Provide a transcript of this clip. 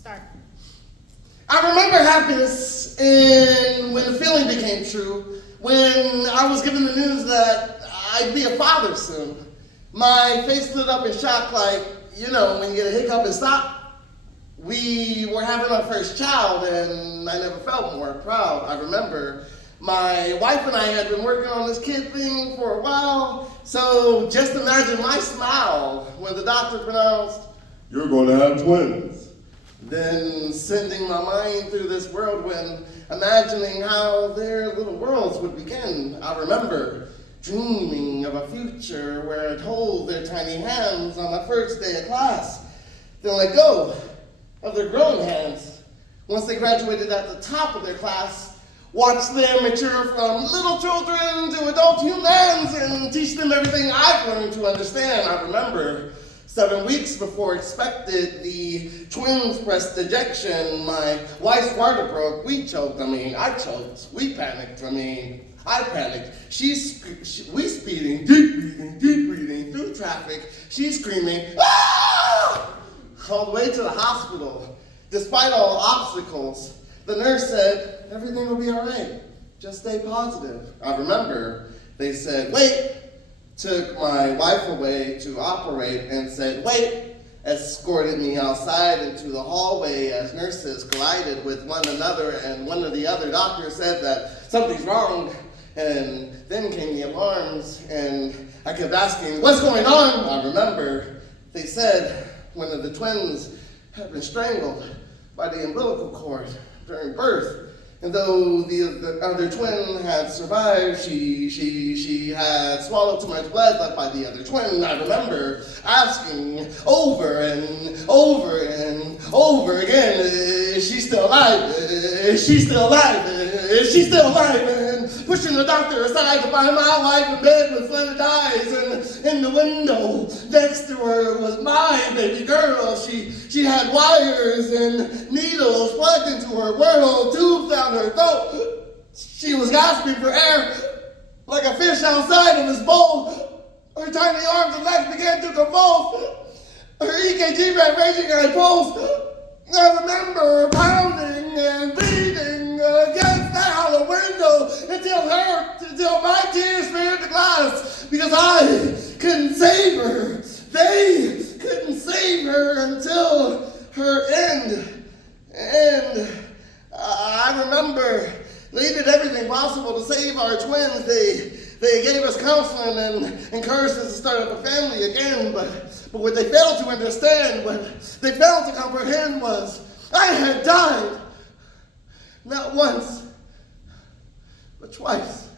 Start. I remember happiness and when the feeling became true, when I was given the news that I'd be a father soon. My face lit up in shock like, when you get a hiccup and stop. We were having our first child and I never felt more proud. I remember my wife and I had been working on this kid thing for a while, so just imagine my smile when the doctor pronounced, "You're going to have twins." Then sending my mind through this whirlwind, imagining how their little worlds would begin. I remember dreaming of a future where I'd hold their tiny hands on my first day of class, then let go of their grown hands. Once they graduated at the top of their class, watch them mature from little children to adult humans and teach them everything I've learned to understand. I remember 7 weeks before expected, the twins pressed ejection. My wife's water broke. We choked. I choked. We panicked. I panicked. We speeding, deep breathing through traffic. She's screaming, "Ah!" All the way to the hospital. Despite all obstacles, the nurse said, "Everything will be all right. Just stay positive." I remember they said, "Wait." Took my wife away to operate and said, "Wait," escorted me outside into the hallway as nurses collided with one another, and one of the other doctors said that something's wrong. And then came the alarms, and I kept asking, "What's going on?" I remember they said one of the twins had been strangled by the umbilical cord during birth. And though the other twin had survived, she had swallowed too much blood left by the other twin. I remember asking over and over and over again, "Is she still alive? Is she still alive? Is she still alive?" And pushing the doctor aside to find my wife in bed with flooded eyes, and in the window next to her was my baby girl. She had wires and needles plugged into her world, tubes down her throat. She was gasping for air like a fish outside of his bowl. Her tiny arms and legs began to convulse. Her EKG ran raging on her pulse. I remember her pounding and beating against the hollow window until my tears filled the glass, because I couldn't save her. They couldn't save her until her end. And I remember they did everything possible to save our twins. They gave us counseling and encouraged us to start up a family again, but what they failed to understand, what they failed to comprehend was I had died, not once, but twice.